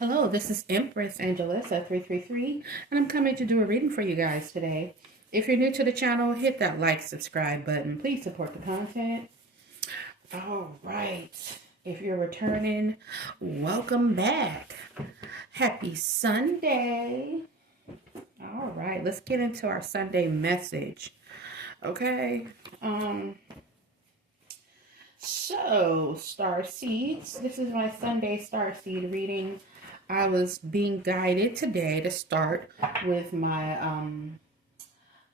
Hello, this is Empress Angelissa 333, and I'm coming to do a reading for you guys today. If you're new to the channel, hit that like, subscribe button. Please support the content. All right. If you're returning, welcome back. Happy Sunday. All right, let's get into our Sunday message. Okay. So, star seeds. This is my Sunday star seed reading. I was being guided today to start with my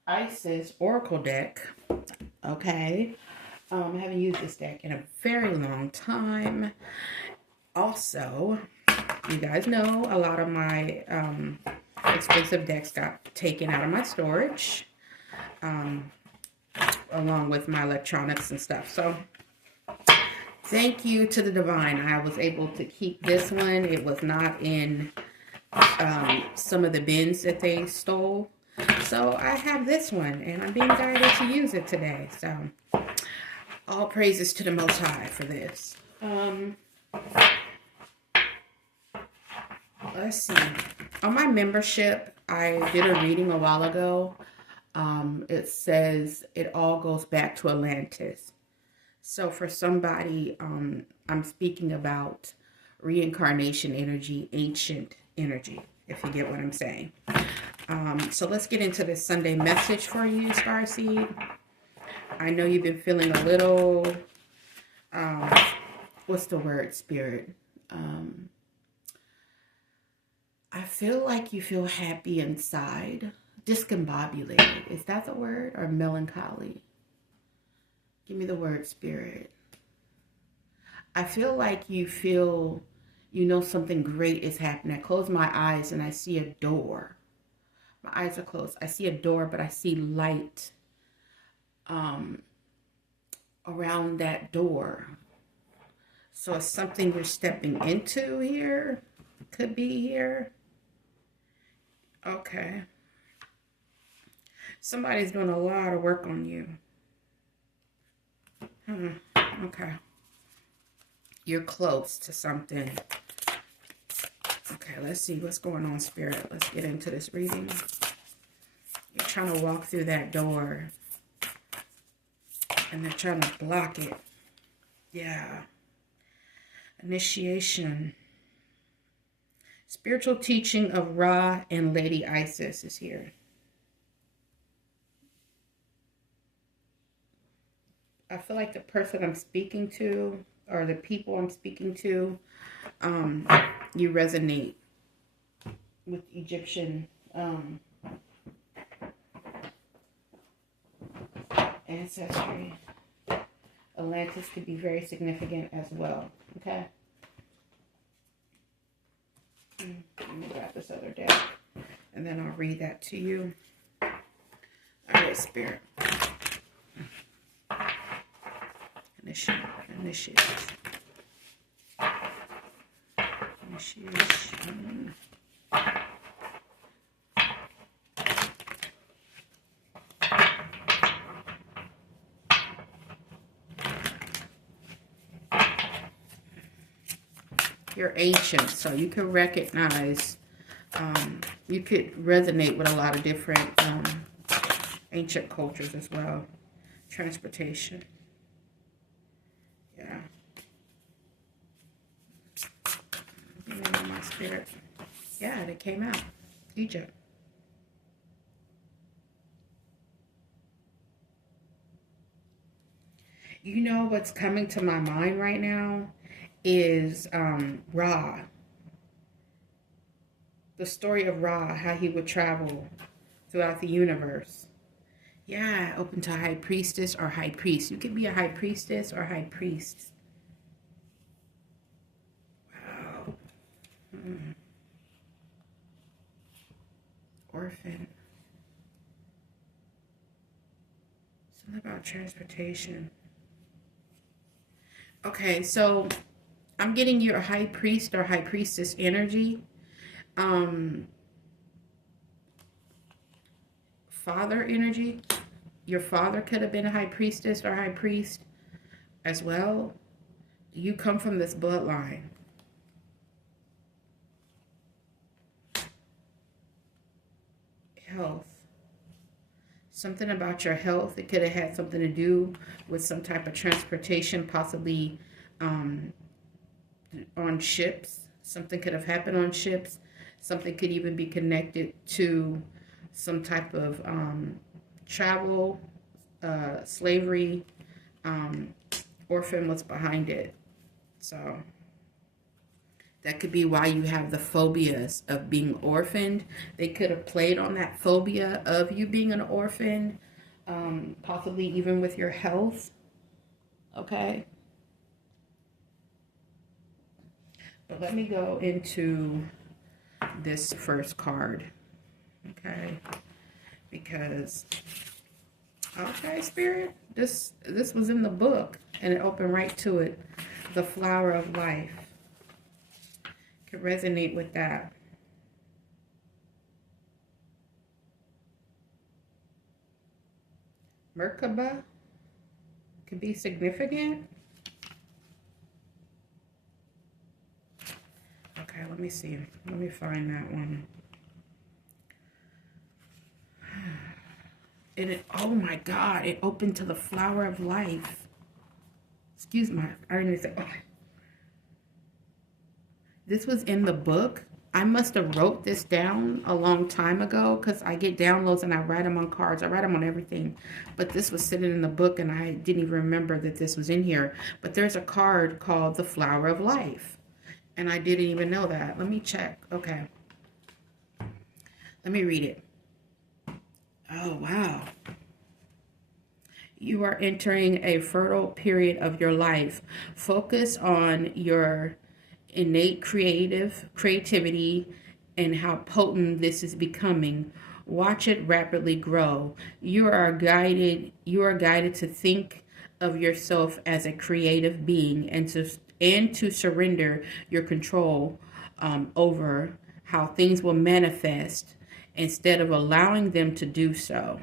Isis Oracle deck. Okay. I haven't used this deck in a very long time. Also, you guys know a lot of my expensive decks got taken out of my storage, along with my electronics and stuff. So, thank you to the divine. I was able to keep this one. It was not in some of the bins that they stole. So I have this one, and I'm being guided to use it today. So all praises to the Most High for this. Let's see. On my membership, I did a reading a while ago. It says it all goes back to Atlantis. So for somebody, I'm speaking about reincarnation energy, ancient energy, if you get what I'm saying. So let's get into this Sunday message for you, Starseed. I know you've been feeling a little, what's the word, Spirit? I feel like you feel happy inside, discombobulated. Is that the word? Or melancholy? Give me the word, Spirit. I feel like you feel, something great is happening. I close my eyes and I see a door. My eyes are closed. I see a door, but I see light around that door. So it's something you're stepping into here. Could be here. Okay. Somebody's doing a lot of work on you. Okay. You're close to something. Okay, let's see what's going on, Spirit. Let's get into this reading. You're trying to walk through that door, and they're trying to block it. Yeah. Initiation. Spiritual teaching of Ra and Lady Isis is here. I feel like the person I'm speaking to, or the people I'm speaking to, you resonate with Egyptian ancestry. Atlantis could be very significant as well. Okay. Let me grab this other deck, and then I'll read that to you. All right, Spirit. Initiation. You're ancient, so you can recognize, you could resonate with a lot of different ancient cultures as well. Transportation. Yeah. My spirit. Yeah, they came out. Egypt. You know what's coming to my mind right now is Ra. The story of Ra, how he would travel throughout the universe. Yeah, open to high priestess or high priest. You could be a high priestess or high priest. Wow. Orphan. Something about transportation. Okay, so I'm getting your high priest or high priestess energy. Father energy. Your father could have been a high priestess or high priest as well. You come from this bloodline. health. Something about your health. It could have had something to do with some type of transportation, possibly on ships. Something could have happened on ships. Something could even be connected to some type of travel, slavery, orphan was behind it. So that could be why you have the phobias of being orphaned. They could have played on that phobia of you being an orphan, possibly even with your health. Okay. But let me go into this first card. Okay. Because, okay, Spirit, this was in the book and it opened right to it. The flower of life. Could resonate with that. Merkaba could be significant. Okay, let me see. Let me find that one. And it, oh my God, it opened to the flower of life. Excuse me, I didn't even say, oh. This was in the book. I must have wrote this down a long time ago because I get downloads and I write them on cards. I write them on everything. But this was sitting in the book and I didn't even remember that this was in here. But there's a card called the Flower of Life. And I didn't even know that. Let me check. Okay. Let me read it. Oh, wow. You are entering a fertile period of your life. Focus on your innate creativity and how potent this is becoming. Watch it rapidly grow. You are guided to think of yourself as a creative being and to surrender your control over how things will manifest instead of allowing them to do so.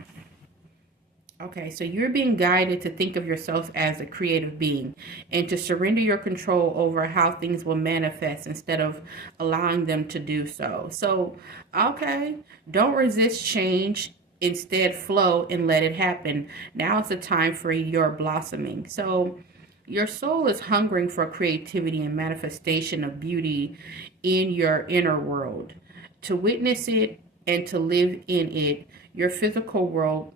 Okay, so you're being guided to think of yourself as a creative being and to surrender your control over how things will manifest instead of allowing them to do so. So, okay, don't resist change. Instead, flow and let it happen. Now is the time for your blossoming. So, your soul is hungering for creativity and manifestation of beauty in your inner world. To witness it and to live in it, your physical world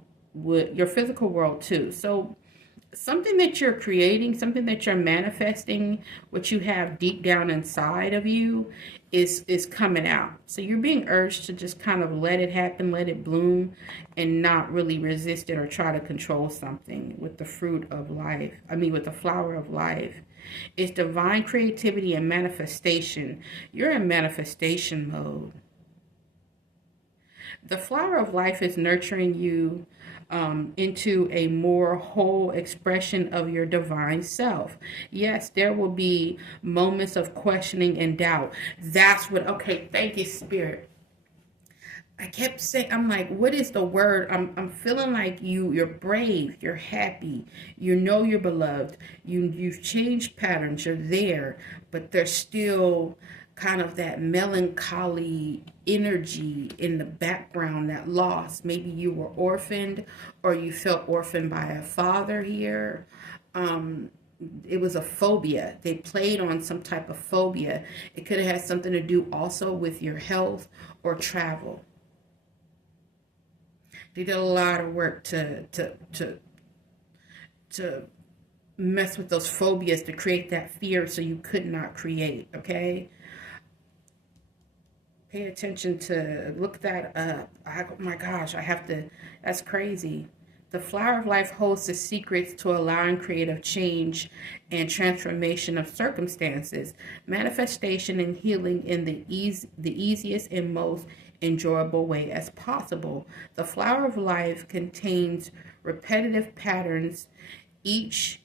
too. So something that you're creating, something that you're manifesting, what you have deep down inside of you is coming out. So you're being urged to just kind of let it happen, let it bloom, and not really resist it or try to control something with the fruit of life. I mean, with the flower of life. It's divine creativity and manifestation. You're in manifestation mode. The flower of life is nurturing you into a more whole expression of your divine self. Yes, there will be moments of questioning and doubt. That's what, okay, thank you, Spirit. I kept saying, I'm like, what is the word? I'm feeling like you're brave, you're happy, you know you're beloved, you've changed patterns, you're there, but there's still kind of that melancholy energy in the background, that loss. Maybe you were orphaned or you felt orphaned by a father here. It was a phobia. They played on some type of phobia. It could have had something to do also with your health or travel. They did a lot of work to mess with those phobias to create that fear so you could not create, okay? Pay attention to, look that up. Oh my gosh, I have to, that's crazy. The flower of life holds the secrets to allowing creative change and transformation of circumstances, manifestation and healing in the easiest and most enjoyable way as possible. The flower of life contains repetitive patterns, each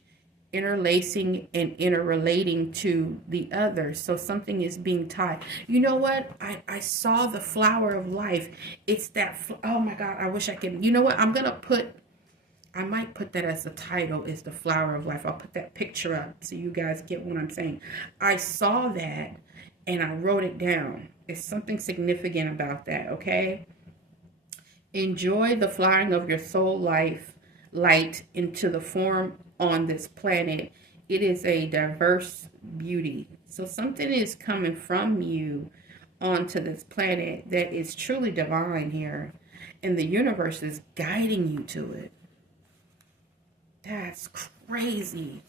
interlacing and interrelating to the other. So something is being tied. You know what? I saw the flower of life. It's that, oh my God, I wish I could. You know what? I might put that as the title, is the flower of life. I'll put that picture up so you guys get what I'm saying. I saw that and I wrote it down. It's something significant about that, okay? Enjoy the flying of your soul life light into the form on this planet. It is a diverse beauty. So something is coming from you onto this planet that is truly divine here. And the universe is guiding you to it. That's crazy.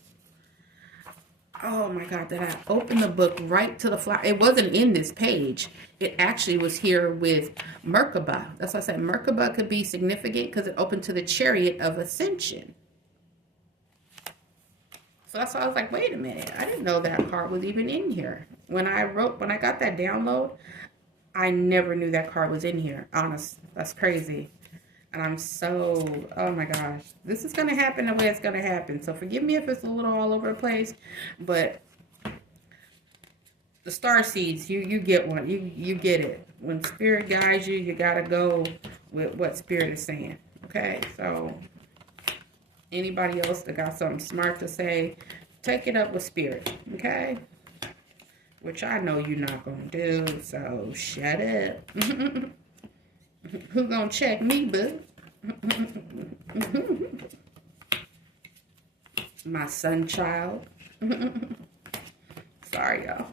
Oh my God, that I opened the book right to the flower. It wasn't in this page. It actually was here with Merkaba. That's why I said Merkaba could be significant because it opened to the chariot of ascension. So that's why I was like, wait a minute. I didn't know that card was even in here. When I got that download, I never knew that card was in here. Honest, that's crazy. And I'm so, oh my gosh, this is going to happen the way it's going to happen. So forgive me if it's a little all over the place, but the star seeds, you get one. You get it. When spirit guides you, you got to go with what spirit is saying. Okay? So anybody else that got something smart to say, take it up with spirit. Okay? Which I know you're not going to do, so shut up. Who gonna check me, boo? My son child. Sorry, y'all.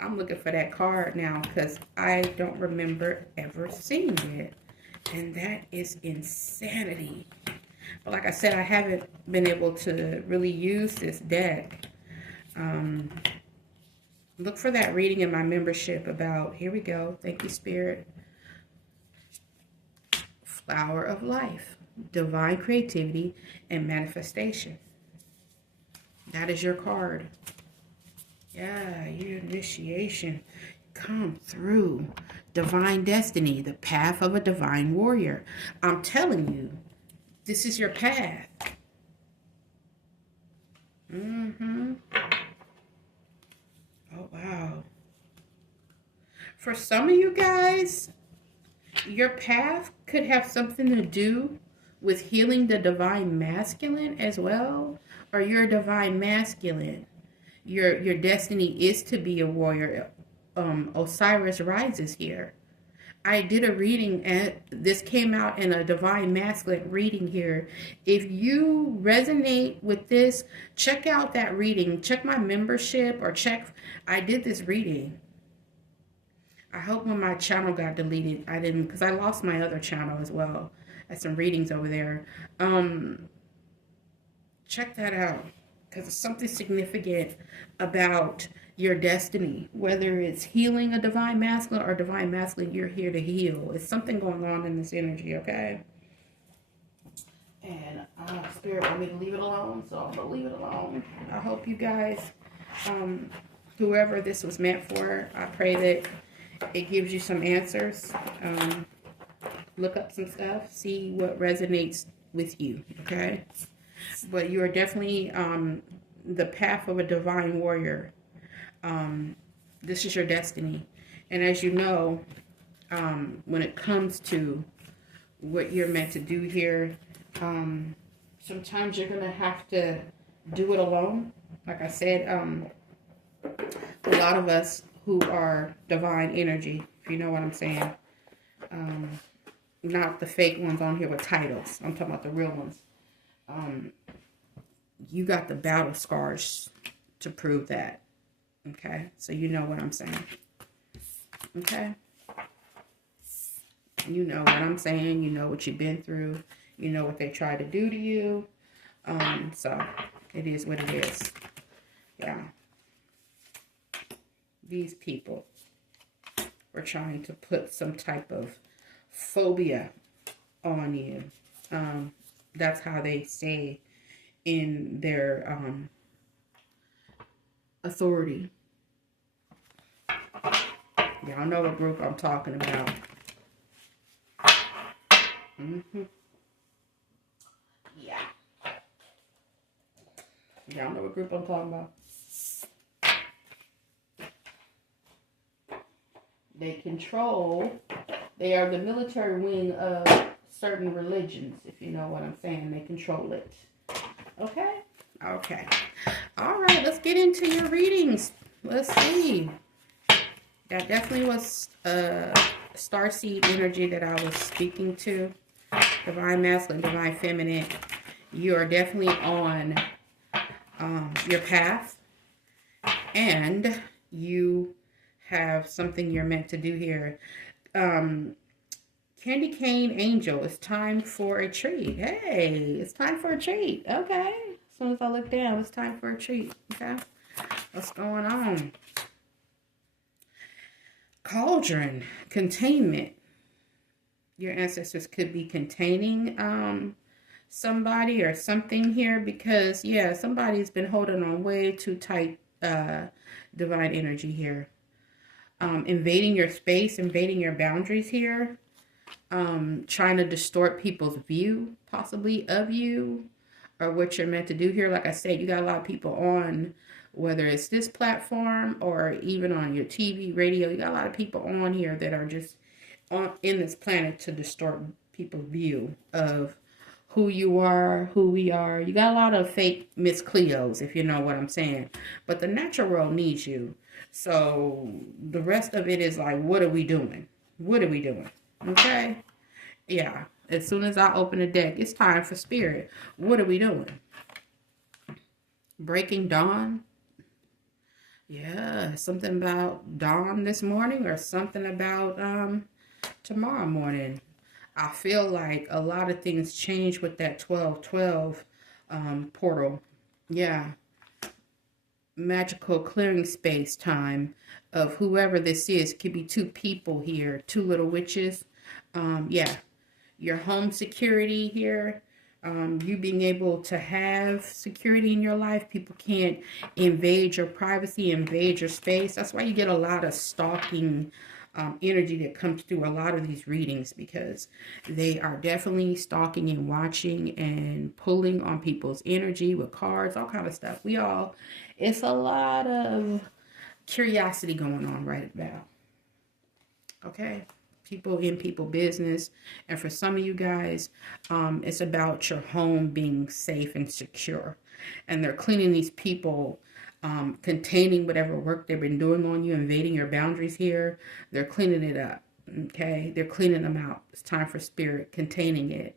I'm looking for that card now because I don't remember ever seeing it. And that is insanity. But like I said, I haven't been able to really use this deck. Look for that reading in my membership about, here we go. Thank you, Spirit. Flower of life, divine creativity, and manifestation. That is your card. Yeah, your initiation. Come through. Divine destiny, the path of a divine warrior. I'm telling you, this is your path. Oh, wow. For some of you guys, your path could have something to do with healing the divine masculine as well, or you're a divine masculine. Your destiny is to be a warrior. Osiris rises here. I did a reading, and this came out in a divine masculine reading here. If you resonate with this, check out that reading. Check my membership or check. I did this reading. I hope when my channel got deleted, I didn't, because I lost my other channel as well. I had some readings over there. Check that out, because it's something significant about your destiny. Whether it's healing a divine masculine or divine masculine, you're here to heal. It's something going on in this energy, okay? And Spirit want me to leave it alone, so I'm going to leave it alone. I hope you guys, whoever this was meant for, I pray that it gives you some answers. Look up some stuff. See what resonates with you, okay? But you are definitely the path of a divine warrior. This is your destiny. And as you know, when it comes to what you're meant to do here, sometimes you're going to have to do it alone. Like I said, a lot of us who are divine energy, if you know what I'm saying. Not the fake ones on here with titles. I'm talking about the real ones. You got the battle scars to prove that. Okay? So you know what I'm saying. Okay? You know what I'm saying. You know what you've been through. You know what they tried to do to you. So it is what it is. Yeah. These people were trying to put some type of phobia on you. That's how they stay in their authority. Y'all know what group I'm talking about. Yeah. Y'all know what group I'm talking about. They control, they are the military wing of certain religions, if you know what I'm saying. They control it. Okay? Okay. All right, let's get into your readings. Let's see. That definitely was starseed energy that I was speaking to, divine masculine, divine feminine, you are definitely on your path, and you have something you're meant to do here. Candy cane angel, it's time for a treat. Hey, it's time for a treat. Okay. As soon as I look down, it's time for a treat. Okay. What's going on? Cauldron, containment. Your ancestors could be containing somebody or something here, because yeah, somebody's been holding on way too tight, divine energy here. Invading your space, invading your boundaries here. Trying to distort people's view possibly of you or what you're meant to do here. Like I said, you got a lot of people on, whether it's this platform or even on your TV, radio, you got a lot of people on here that are just on in this planet to distort people's view of who you are, who we are. You got a lot of fake Miss Cleos, if you know what I'm saying. But the natural world needs you. So the rest of it is like, what are we doing? What are we doing? Okay? Yeah. As soon as I open the deck, it's time for spirit. What are we doing? Breaking dawn? Yeah, something about dawn this morning or something about tomorrow morning. I feel like a lot of things change with that 1212 portal. Yeah. Magical clearing space time of whoever this is. Could be two people here, two little witches. Yeah. Your home security here. You being able to have security in your life. People can't invade your privacy, invade your space. That's why you get a lot of stalking energy that comes through a lot of these readings, because they are definitely stalking and watching and pulling on people's energy with cards, all kind of stuff. It's a lot of curiosity going on right now. Okay. People in people business. And for some of you guys, it's about your home being safe and secure. And they're cleaning these people, containing whatever work they've been doing on you, invading your boundaries here. They're cleaning it up. Okay. They're cleaning them out. It's time for spirit, containing it.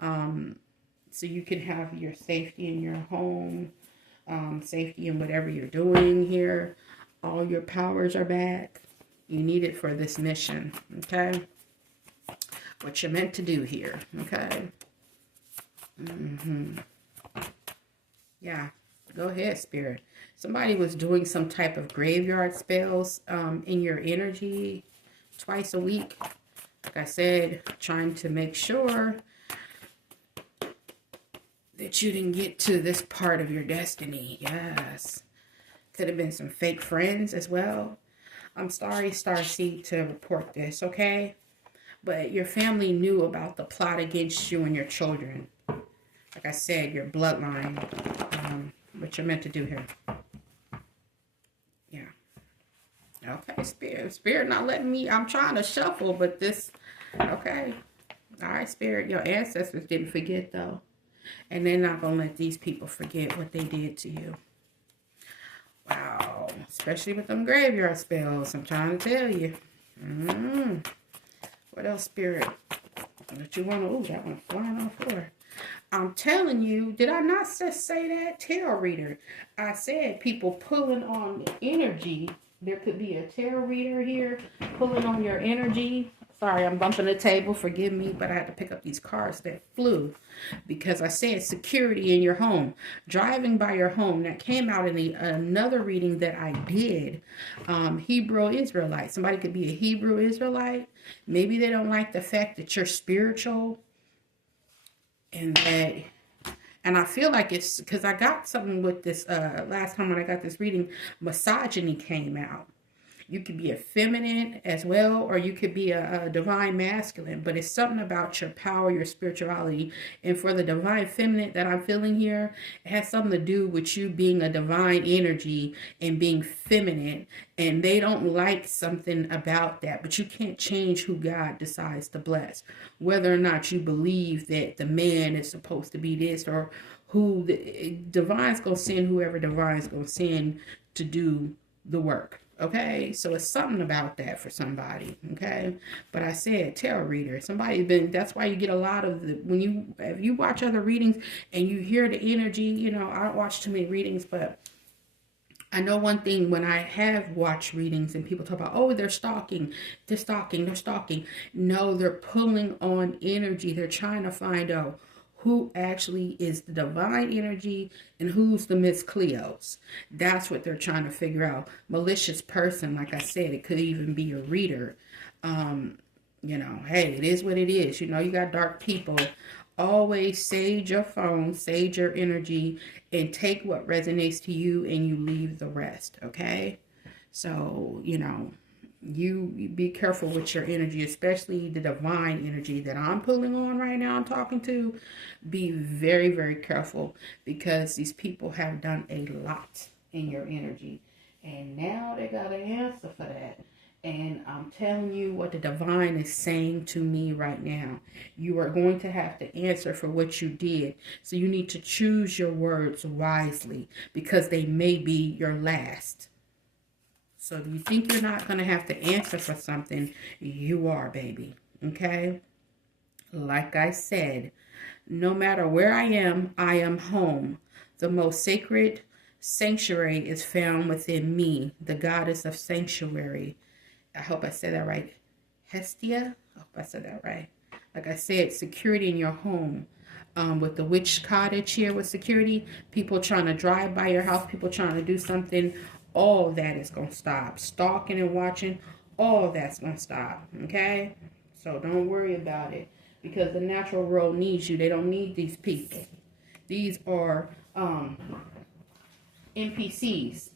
So you can have your safety in your home, safety in whatever you're doing here. All your powers are back. You need it for this mission, okay? What you're meant to do here, okay? Yeah, go ahead, spirit. Somebody was doing some type of graveyard spells in your energy twice a week. Like I said, trying to make sure that you didn't get to this part of your destiny. Yes. Could have been some fake friends as well. I'm sorry, Starseed, to report this, okay? But your family knew about the plot against you and your children. Like I said, your bloodline. What you're meant to do here. Yeah. Okay, Spirit. Spirit not letting me. I'm trying to shuffle, but this. Okay. All right, Spirit. Your ancestors didn't forget, though. And they're not going to let these people forget what they did to you. Wow, especially with them graveyard spells, I'm trying to tell you. What else, Spirit? That you want to, ooh, that one flying on the floor. I'm telling you, did I not just say that? Tarot reader. I said people pulling on energy. There could be a tarot reader here pulling on your energy. Sorry, I'm bumping the table. Forgive me, but I had to pick up these cards that flew because I said security in your home. Driving by your home. That came out in another reading that I did. Hebrew Israelite. Somebody could be a Hebrew Israelite. Maybe they don't like the fact that you're spiritual. And I feel like it's because I got something with this last time when I got this reading, misogyny came out. You could be a feminine as well, or you could be a divine masculine, but it's something about your power, your spirituality. And for the divine feminine that I'm feeling here, it has something to do with you being a divine energy and being feminine. And they don't like something about that, but you can't change who God decides to bless. Whether or not you believe that the man is supposed to be this, or who the divine's going to send, whoever divine's going to send to do the work. Okay, so it's something about that for somebody. Okay, but I said tarot reader. Somebody's been. That's why you get a lot of the if you watch other readings and you hear the energy. You know, I don't watch too many readings, but I know one thing when I have watched readings and people talk about, oh, they're stalking, they're stalking, they're stalking. No, they're pulling on energy. They're trying to find out who actually is the divine energy and who's the Miss Cleos. That's what they're trying to figure out. Malicious person, like I said, it could even be a reader. You know, hey, it is what it is. You know, you got dark people. Always sage your phone, sage your energy, and take what resonates to you and you leave the rest, okay? So, you know, you be careful with your energy, especially the divine energy that I'm pulling on right now, I'm talking to. Be very, very careful because these people have done a lot in your energy. And now they got an answer for that. And I'm telling you what the divine is saying to me right now. You are going to have to answer for what you did. So you need to choose your words wisely because they may be your last. So if you think you're not going to have to answer for something, you are, baby. Okay? Like I said, no matter where I am home. The most sacred sanctuary is found within me, the goddess of sanctuary. I hope I said that right. Hestia? I hope I said that right. Like I said, security in your home. With the witch cottage here with security, people trying to drive by your house, people trying to do something, all that is going to stop. Stalking and watching, all that's going to stop. Okay? So don't worry about it. Because the natural world needs you. They don't need these people. These are NPCs.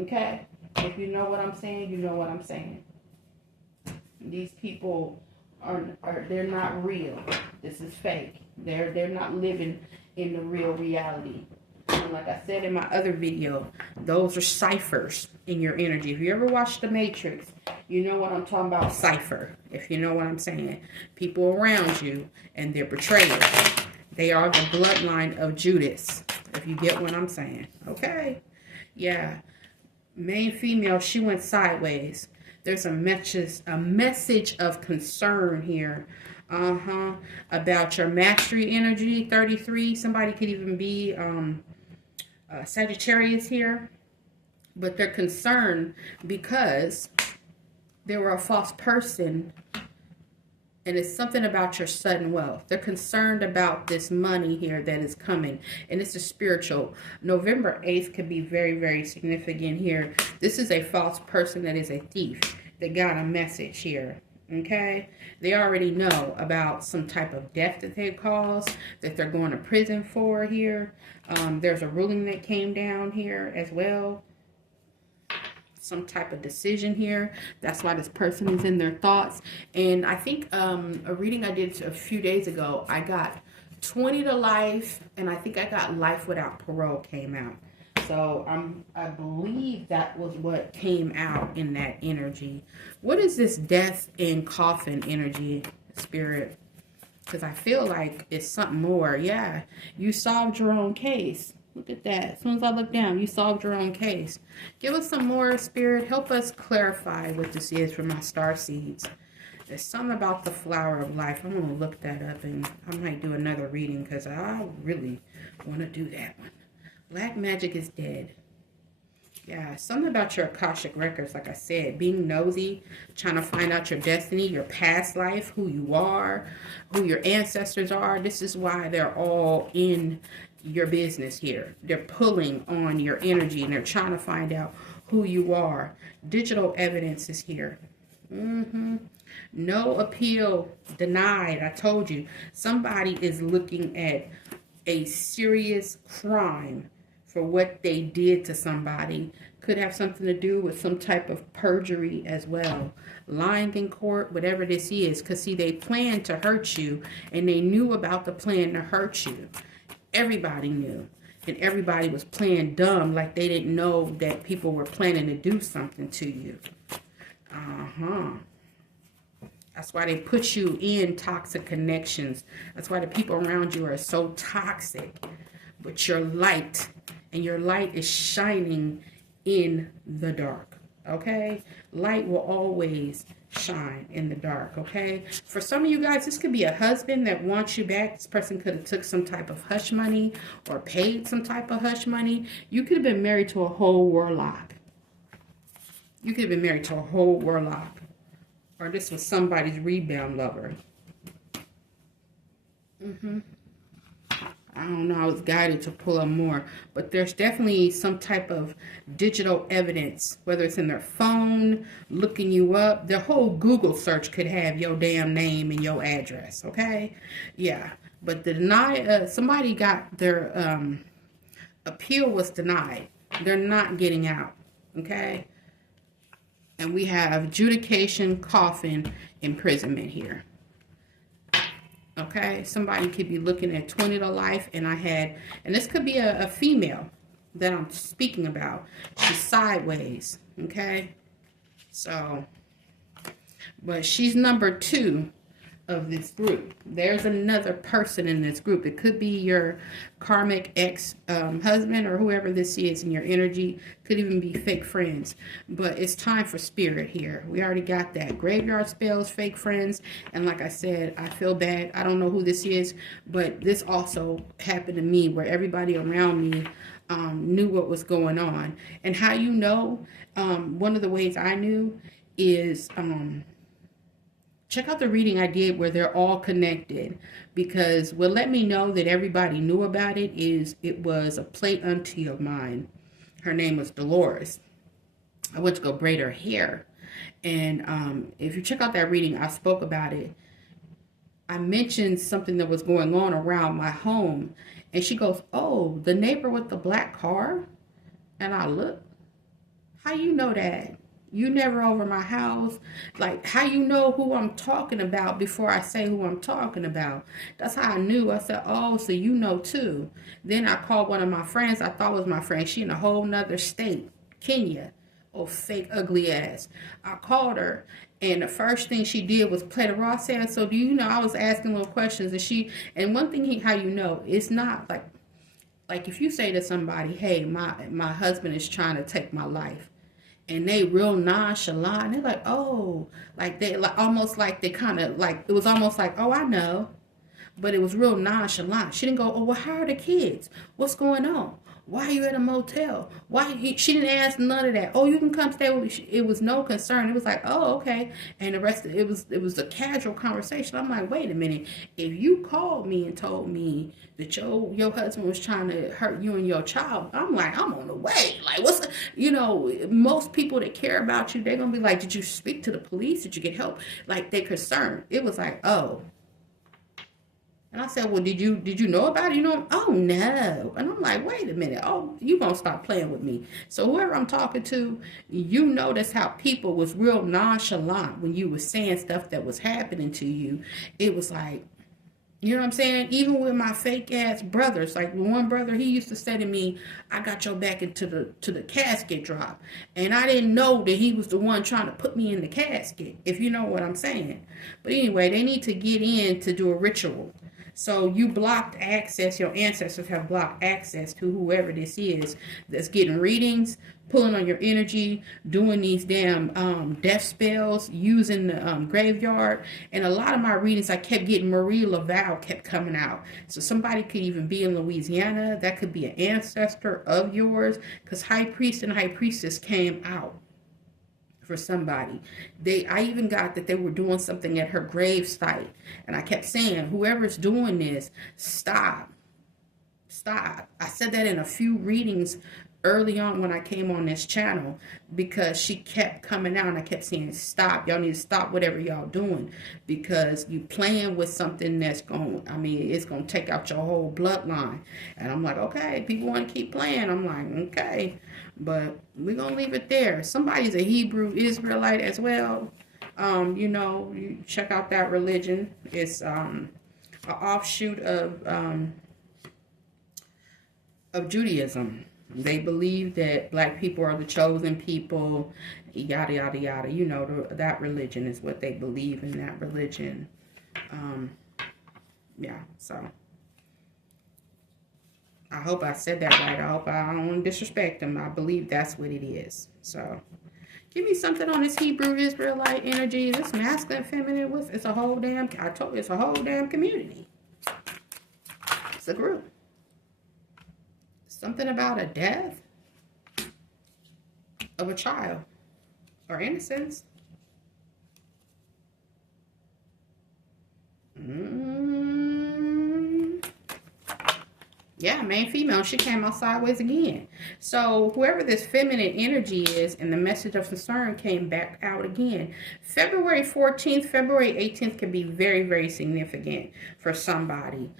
Okay? If you know what I'm saying, you know what I'm saying. These people they're not real. This is fake. They're not living in the real reality. And like I said in my other video, those are ciphers in your energy. If you ever watched The Matrix, you know what I'm talking about, cipher. If you know what I'm saying. People around you and they're betrayers. They are the bloodline of Judas. If you get what I'm saying. Okay. Yeah. Main female, she went sideways. There's a message of concern here. About your mastery energy, 33. Somebody could even be Sagittarius here. But they're concerned because they were a false person. And it's something about your sudden wealth. They're concerned about this money here that is coming. And it's a spiritual. November 8th could be very, very significant here. This is a false person that is a thief. They got a message here. Okay? They already know about some type of death that they caused. That they're going to prison for here. There's a ruling that came down here as well. Some type of decision here. That's why this person is in their thoughts. And I think a reading I did a few days ago, I got 20 to life, and I think I got life without parole came out. So I believe that was what came out in that energy. What is this death and coffin energy, spirit? Because I feel like it's something more. Yeah, you solved your own case. Look at that. As soon as I look down, you solved your own case. Give us some more, spirit. Help us clarify what this is for my star seeds. There's something about the flower of life. I'm going to look that up and I might do another reading because I really want to do that one. Black magic is dead. Yeah, something about your Akashic records, like I said, being nosy, trying to find out your destiny, your past life, who you are, who your ancestors are. This is why they're all in your business here. They're pulling on your energy and they're trying to find out who you are. Digital evidence is here. No appeal denied. I told you. Somebody is looking at a serious crime for what they did to somebody. Could have something to do with some type of perjury as well. Lying in court, whatever this is. Because see, they planned to hurt you and they knew about the plan to hurt you. Everybody knew. And everybody was playing dumb like they didn't know that people were planning to do something to you. That's why they put you in toxic connections. That's why the people around you are so toxic. But your light, and your light is shining in the dark. Okay, light will always shine in the dark. Okay, for some of you guys, this could be a husband that wants you back. This person could have took some type of hush money or paid some type of hush money. You could have been married to a whole warlock. You could have been married to a whole warlock, or this was somebody's rebound lover. I don't know, I was guided to pull up more, but there's definitely some type of digital evidence, whether it's in their phone, looking you up. Their whole Google search could have your damn name and your address, okay? Yeah, but somebody got their appeal was denied. They're not getting out, okay? And we have adjudication, coffin, imprisonment here. Okay, somebody could be looking at 20 to life, and this could be a female that I'm speaking about. She's sideways, okay? So, but she's number 2 of this group. There's another person in this group. It could be your karmic ex-husband or whoever this is in your energy. Could even be fake friends. But it's time for spirit here. We already got that. Graveyard spells, fake friends. And like I said, I feel bad. I don't know who this is. But this also happened to me where everybody around me knew what was going on. And how you know, one of the ways I knew is... check out the reading I did where they're all connected, because what let me know that everybody knew about it is it was a plate auntie of mine. Her name was Dolores. I went to go braid her hair. And if you check out that reading, I spoke about it. I mentioned something that was going on around my home. And she goes, oh, the neighbor with the black car? And I look, how you know that? You never over my house. Like, how you know who I'm talking about before I say who I'm talking about? That's how I knew. I said, oh, so you know too. Then I called one of my friends. I thought was my friend. She in a whole nother state, Kenya. Oh, fake ugly ass. I called her, and the first thing she did was play the raw saying, so do you know? I was asking little questions, and one thing how you know, it's not like if you say to somebody, hey, my husband is trying to take my life. And they real nonchalant. And they're like, oh, like they like almost like they kind of like, it was almost like, oh, I know. But it was real nonchalant. She didn't go, oh, well, how are the kids? What's going on? Why are you at a motel? She didn't ask none of that. Oh, you can come stay with me. It was no concern. It was like, oh, okay. And the rest of it was a casual conversation. I'm like, wait a minute. If you called me and told me that your husband was trying to hurt you and your child, I'm like, I'm on the way. Like, most people that care about you, they're gonna be like, did you speak to the police? Did you get help? Like, they're concerned. It was like, oh. And I said, well, did you know about it? You know, oh, no. And I'm like, wait a minute. Oh, you going to stop playing with me. So whoever I'm talking to, you notice how people was real nonchalant when you was saying stuff that was happening to you. It was like, you know what I'm saying? Even with my fake ass brothers, like one brother, he used to say to me, I got your back into the casket drop. And I didn't know that he was the one trying to put me in the casket, if you know what I'm saying. But anyway, they need to get in to do a ritual. So you blocked access, your ancestors have blocked access to whoever this is that's getting readings, pulling on your energy, doing these damn death spells, using the graveyard. And a lot of my readings, I kept getting Marie Laval kept coming out. So somebody could even be in Louisiana. That could be an ancestor of yours, because High Priest and High Priestess came out for somebody. I even got that they were doing something at her grave site. And I kept saying, whoever's doing this, stop. Stop. I said that in a few readings early on when I came on this channel, because she kept coming out and I kept saying, stop. Y'all need to stop whatever y'all doing, because you playing with something that's it's going to take out your whole bloodline. And I'm like, okay, people want to keep playing. I'm like, okay. But we're going to leave it there. Somebody's a Hebrew Israelite as well. You check out that religion. It's an offshoot of Judaism. They believe that black people are the chosen people, yada, yada, yada. That religion is what they believe in, that religion. Yeah, so I hope I said that right. I hope I don't want to disrespect them. I believe that's what it is. So Give me something on this Hebrew Israelite energy. This masculine, feminine, it's a whole damn, I told you, it's a whole damn community. It's a group. Something about a death of a child or innocence. Yeah, main female, she came out sideways again. So whoever this feminine energy is, and the message of concern came back out again. February 14th, February 18th can be very, very significant for somebody.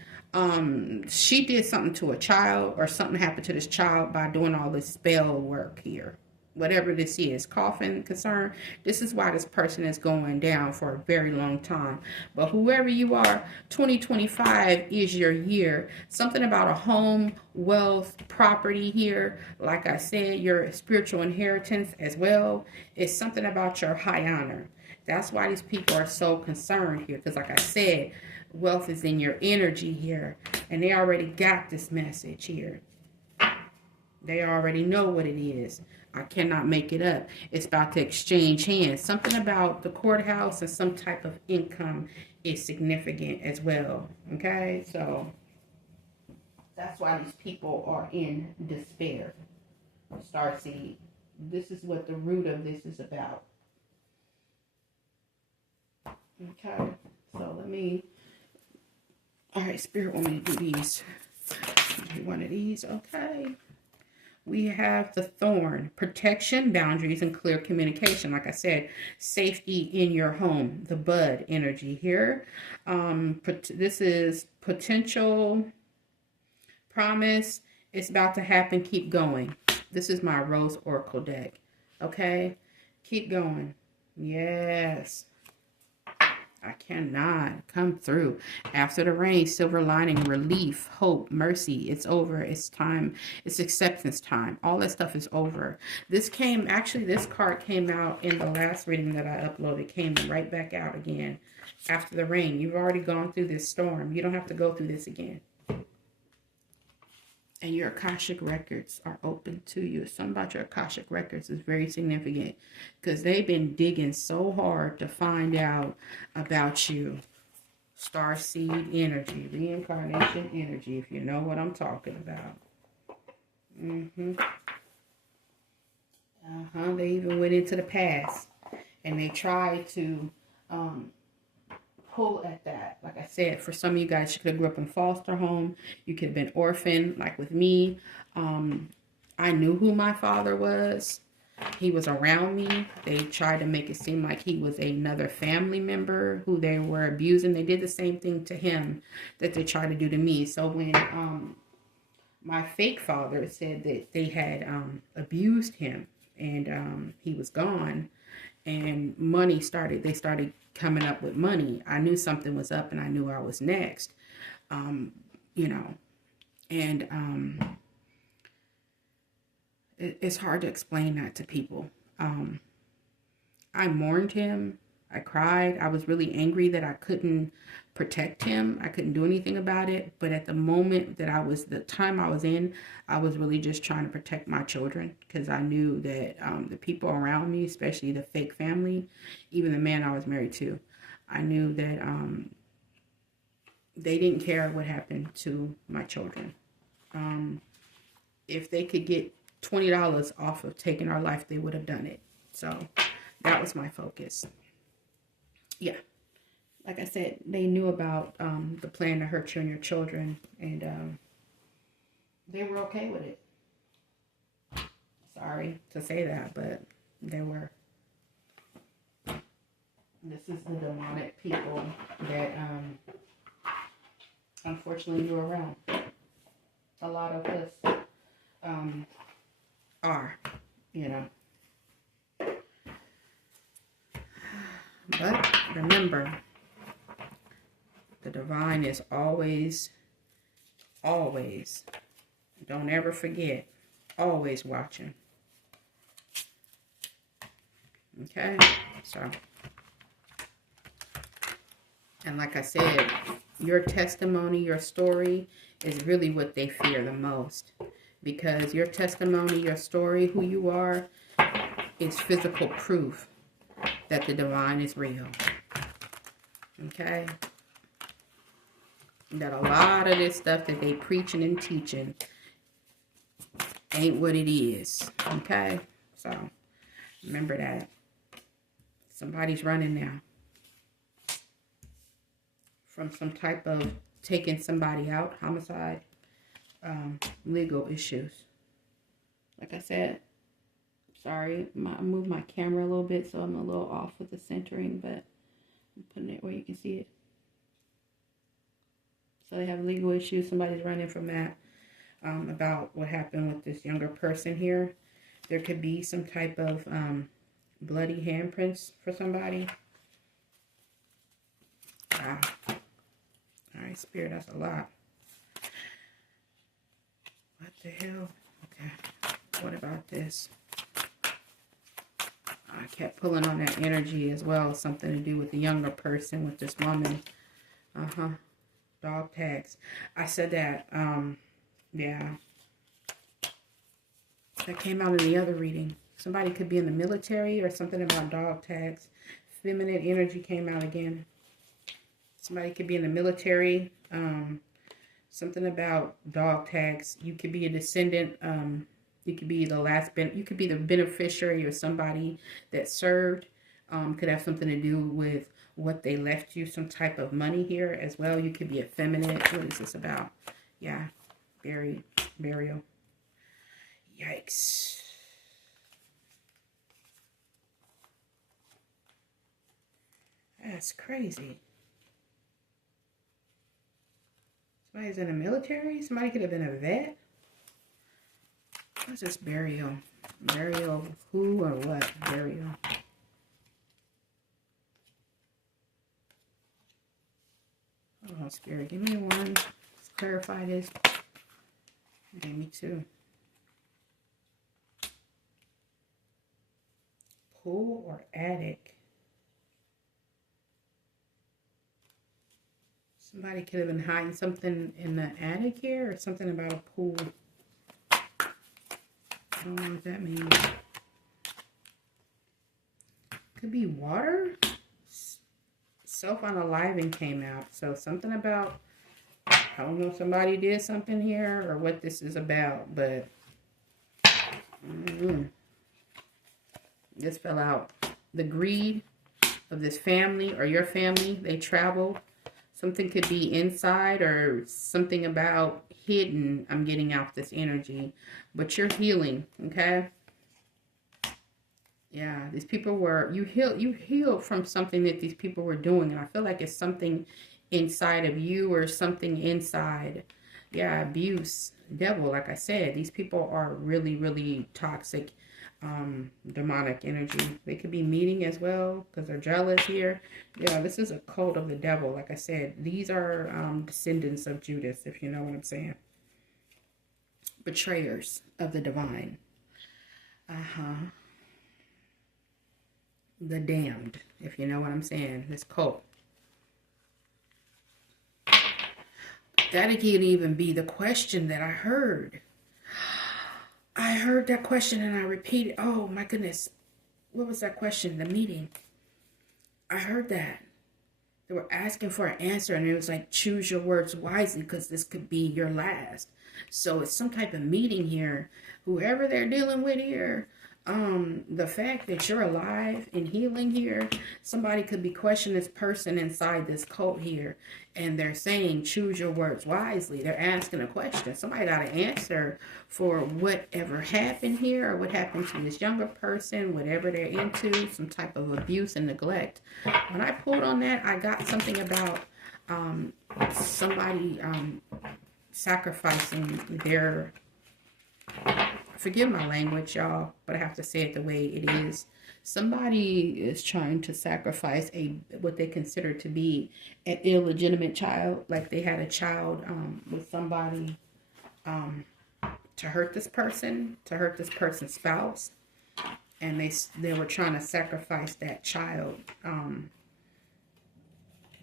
She did something to a child, or something happened to this child by doing all this spell work here. Whatever this is, coffin concern, this is why this person is going down for a very long time. But whoever you are, 2025 is your year. Something about a home, wealth, property here. Like I said, your spiritual inheritance as well. It's something about your high honor. That's why these people are so concerned here. Because like I said, wealth is in your energy here. And they already got this message here. They already know what it is. I cannot make it up. It's about to exchange hands. Something about the courthouse and some type of income is significant as well. Okay, so that's why these people are in despair. Starseed. This is what the root of this is about. Okay, so let me. All right, Spirit want me to do these. One of these, okay. We have the thorn, protection, boundaries, and clear communication. Like I said, safety in your home. The bud energy here. This is potential, promise. It's about to happen. Keep going. This is my Rose Oracle deck. Okay? Keep going. Yes. I cannot come through. After the rain, silver lining, relief, hope, mercy. It's over. It's time. It's acceptance time. All that stuff is over. This card came out in the last reading that I uploaded. Came right back out again. After the rain. You've already gone through this storm. You don't have to go through this again. And your Akashic records are open to you. Something about your Akashic records is very significant because they've been digging so hard to find out about you. Starseed energy, reincarnation energy, if you know what I'm talking about. They even went into the past and they tried to pull at that. Like I said, for some of you guys, you could have grew up in foster home. You could have been orphaned, like with me. I knew who my father was. He was around me. They tried to make it seem like he was another family member who they were abusing. They did the same thing to him that they tried to do to me. So when my fake father said that they had abused him and he was gone, and they started coming up with money. I knew something was up and I knew I was next. It's hard to explain that to people. I mourned him. I cried. I was really angry that I couldn't protect him. I couldn't do anything about it. But at the moment the time I was in, I was really just trying to protect my children because I knew that the people around me, especially the fake family, even the man I was married to, I knew that they didn't care what happened to my children. If they could get $20 off of taking our life, they would have done it. So that was my focus. Yeah. Like I said, they knew about the plan to hurt you and your children, and they were okay with it. Sorry to say that, but they were. This is the demonic people that unfortunately you're around. A lot of us are, But remember, the divine is always, don't ever forget, always watching. Okay, so, and like I said, your testimony, your story is really what they fear the most. Because your testimony, your story, who you are, It's physical proof that the divine is real. Okay? That a lot of this stuff that they preaching and teaching ain't what it is. Okay? So, remember that. Somebody's running now from some type of taking somebody out, homicide, legal issues. Like I said, sorry, I moved my camera a little bit, so I'm a little off with the centering, but I'm putting it where you can see it. So they have legal issues. Somebody's running from that, about what happened with this younger person here. There could be some type of bloody handprints for somebody. Wow. All right, Spirit, that's a lot. What the hell? Okay. What about this? I kept pulling on that energy as well. Something to do with the younger person, with this woman. Dog tags. I said that. Yeah. That came out in the other reading. Somebody could be in the military or something about dog tags. Feminine energy came out again. Somebody could be in the military. Something about dog tags. You could be a descendant. You could be the you could be the beneficiary or somebody that served. Could have something to do with what they left you. Some type of money here as well. You could be effeminate. What is this about? Yeah. Burial. Yikes. That's crazy. Somebody's in the military? Somebody could have been a vet? What's this burial? Burial of who or what? Burial. Oh, Spirit, give me one. Let's clarify this. Give me two. Pool or attic? Somebody could have been hiding something in the attic here, or something about a pool. I don't know what that means. Could be water? Self-unaliving came out. So something about, I don't know if somebody did something here or what this is about, but this fell out. The greed of this family or your family, they traveled. Something could be inside or something about hidden. I'm getting out this energy, but you're healing, okay? Yeah, these people were, you healed from something that these people were doing. And I feel like it's something inside of you or something inside. Yeah, abuse, devil, like I said. These people are really, really toxic, demonic energy. They could be meeting as well because they're jealous here. Yeah, this is a cult of the devil. Like I said, these are descendants of Judas, if you know what I'm saying. Betrayers of the divine. The damned, if you know what I'm saying. This cult. That could even be the question that I heard. I heard that question and I repeated. Oh my goodness. What was that question? The meeting. I heard that. They were asking for an answer and it was like, choose your words wisely because this could be your last. So it's some type of meeting here. Whoever they're dealing with here, the fact that you're alive and healing here, somebody could be questioning this person inside this cult here, and they're saying, choose your words wisely. They're asking a question. Somebody got to answer for whatever happened here or what happened to this younger person, whatever they're into, some type of abuse and neglect. When I pulled on that, I got something about somebody sacrificing their, forgive my language, y'all, but I have to say it the way it is. Somebody is trying to sacrifice what they consider to be an illegitimate child. Like they had a child with somebody to hurt this person's spouse. And they were trying to sacrifice that child.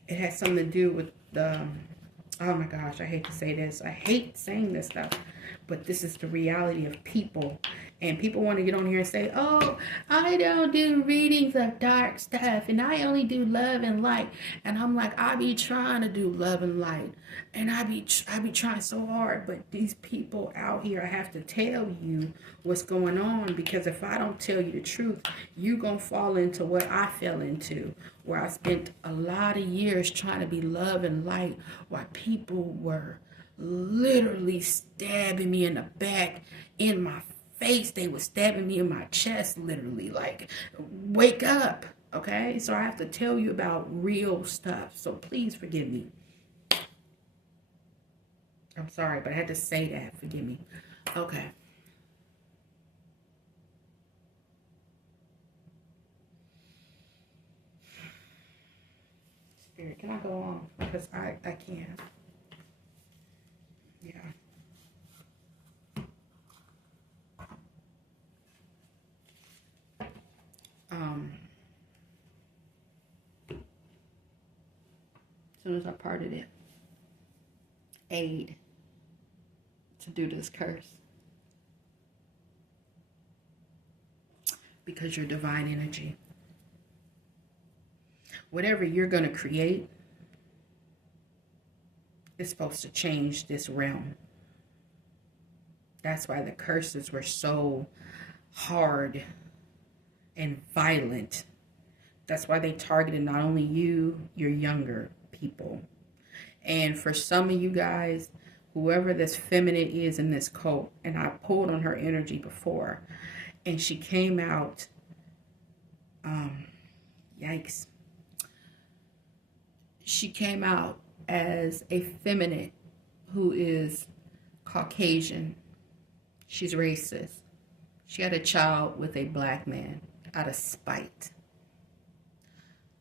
It has something to do with the, oh my gosh, I hate to say this. I hate saying this stuff. but this is the reality of people. And people want to get on here and say, oh, I don't do readings of dark stuff, and I only do love and light. And I'm like, I be trying to do love and light, and I be trying so hard, but these people out here, I have to tell you what's going on, because if I don't tell you the truth, you gonna fall into what I fell into, where I spent a lot of years trying to be love and light, while people were literally stabbing me in the back, in my face. They were stabbing me in my chest, literally, like, wake up. Okay, so I have to tell you about real stuff, so please forgive me. I'm sorry, but I had to say that. Forgive me. Okay. Spirit, can I go on? Because I can't. Yeah. As soon as I parted it, aid to do this curse, because you're divine energy. Whatever you're going to create is supposed to change this realm. That's why the curses were so hard and violent. That's why they targeted not only you, your younger people. And for some of you guys, whoever this feminine is in this cult, and I pulled on her energy before, and she came out, yikes. She came out as a feminine who is Caucasian. She's racist. She had a child with a black man out of spite.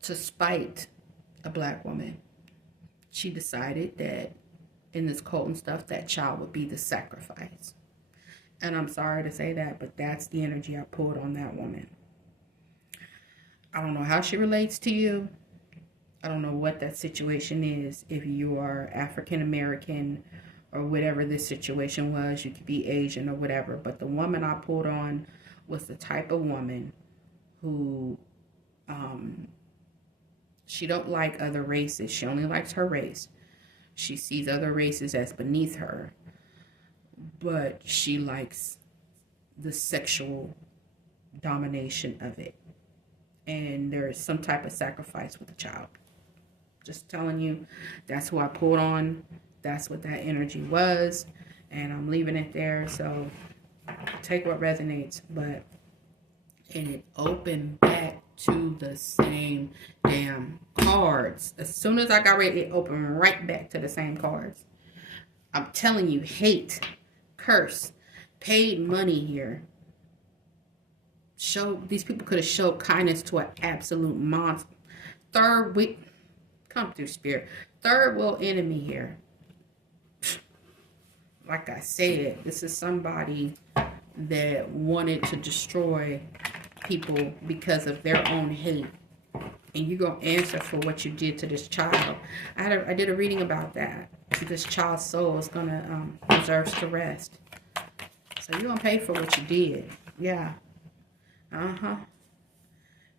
To spite a black woman, she decided that in this cult and stuff, that child would be the sacrifice. And I'm sorry to say that, but that's the energy I pulled on that woman. I don't know how she relates to you. I don't know what that situation is. If you are African American or whatever this situation was, you could be Asian or whatever. But the woman I pulled on was the type of woman who, she don't like other races. She only likes her race. She sees other races as beneath her. But she likes the sexual domination of it. And there is some type of sacrifice with the child. Just telling you, that's who I pulled on. That's what that energy was. And I'm leaving it there. So take what resonates. But, and it opened back to the same damn cards. As soon as I got ready, it opened right back to the same cards. I'm telling you, hate, curse, paid money here. These people could have showed kindness to an absolute monster. Third week. Come through, Spirit. Third world enemy here. Like I said, this is somebody that wanted to destroy people because of their own hate. And you're going to answer for what you did to this child. I did a reading about that. This child's soul is going to deserves to rest. So you're going to pay for what you did. Yeah.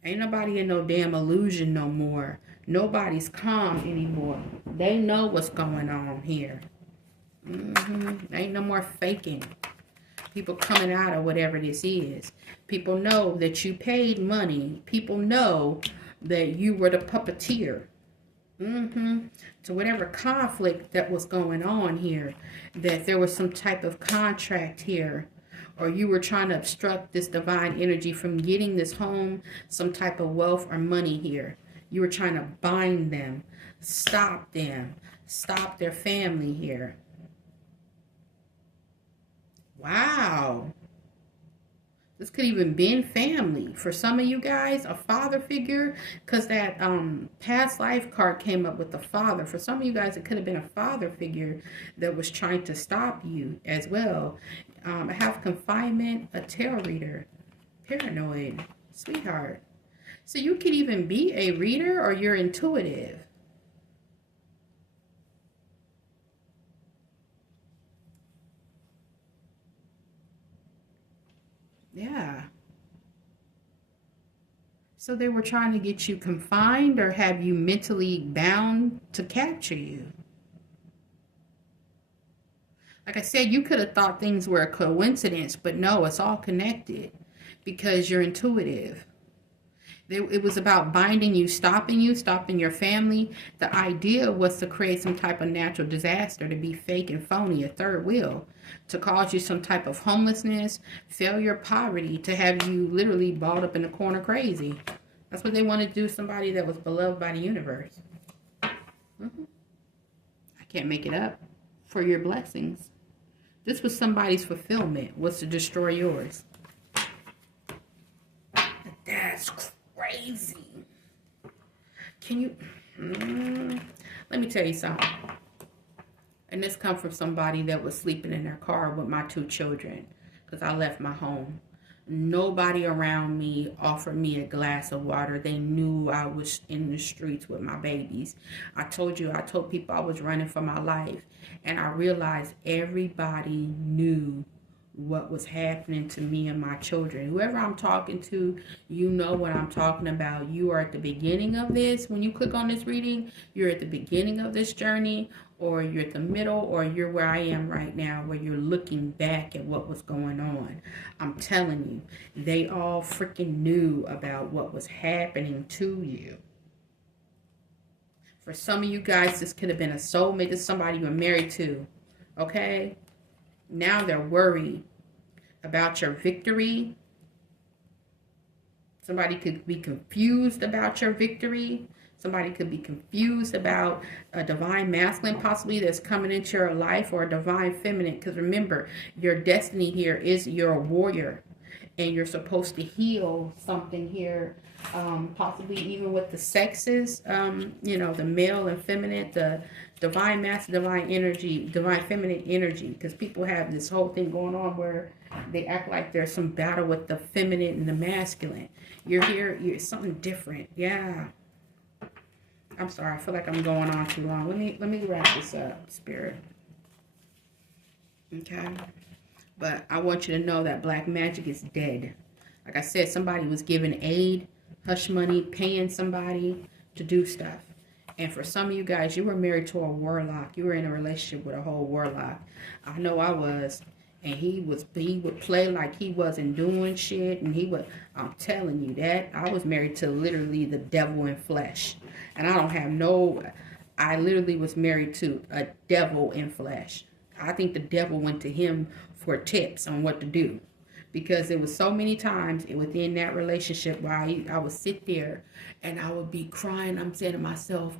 Ain't nobody in no damn illusion no more. Nobody's calm anymore. They know what's going on here. Ain't no more faking. People coming out of whatever this is. People know that you paid money. People know that you were the puppeteer. To whatever conflict that was going on here. That there was some type of contract here. Or you were trying to obstruct this divine energy from getting this home, some type of wealth or money here. You were trying to bind them, stop their family here. Wow. This could even be family. For some of you guys, a father figure, because that past life card came up with the father. For some of you guys, it could have been a father figure that was trying to stop you as well. I have confinement, a tarot reader, paranoid, sweetheart. So you could even be a reader or you're intuitive. So they were trying to get you confined or have you mentally bound to capture you. Like I said, you could have thought things were a coincidence, but no, it's all connected because you're intuitive. It was about binding you, stopping your family. The idea was to create some type of natural disaster, to be fake and phony, a third wheel, to cause you some type of homelessness, failure, poverty, to have you literally balled up in the corner crazy. That's what they wanted to do to somebody that was beloved by the universe. I can't make it up. For your blessings. This was somebody's fulfillment, was to destroy yours. That's crazy. Can you... let me tell you something. And this comes from somebody that was sleeping in their car with my 2 children. Because I left my home. Nobody around me offered me a glass of water. They knew I was in the streets with my babies. I told people I was running for my life. And I realized everybody knew what was happening to me and my children. Whoever I'm talking to, you know what I'm talking about. You are at the beginning of this. When you click on this reading, you're at the beginning of this journey, or you're at the middle, or you're where I am right now, where you're looking back at what was going on. I'm telling you, they all freaking knew about what was happening to you. For some of you guys, this could have been a soulmate. This is somebody you were married to. Okay? Now they're worried about your victory. Somebody could be confused about your victory. Somebody could be confused about a divine masculine possibly that's coming into your life, or a divine feminine. Because remember, your destiny here is you're a warrior. And you're supposed to heal something here. Possibly even with the sexes. You know, the male and feminine. The divine masculine, divine energy, divine feminine energy. Because people have this whole thing going on where they act like there's some battle with the feminine and the masculine. You're here. You're something different. Yeah. I'm sorry, I feel like I'm going on too long. Let me wrap this up, Spirit. Okay? But I want you to know that black magic is dead. Like I said, somebody was giving aid, hush money, paying somebody to do stuff. And for some of you guys, you were married to a warlock. You were in a relationship with a whole warlock. I know I was. And he would play like he wasn't doing shit. And I'm telling you that. I was married to literally the devil in flesh. And I literally was married to a devil in flesh. I think the devil went to him for tips on what to do. Because it was so many times within that relationship where I would sit there and I would be crying. I'm saying to myself,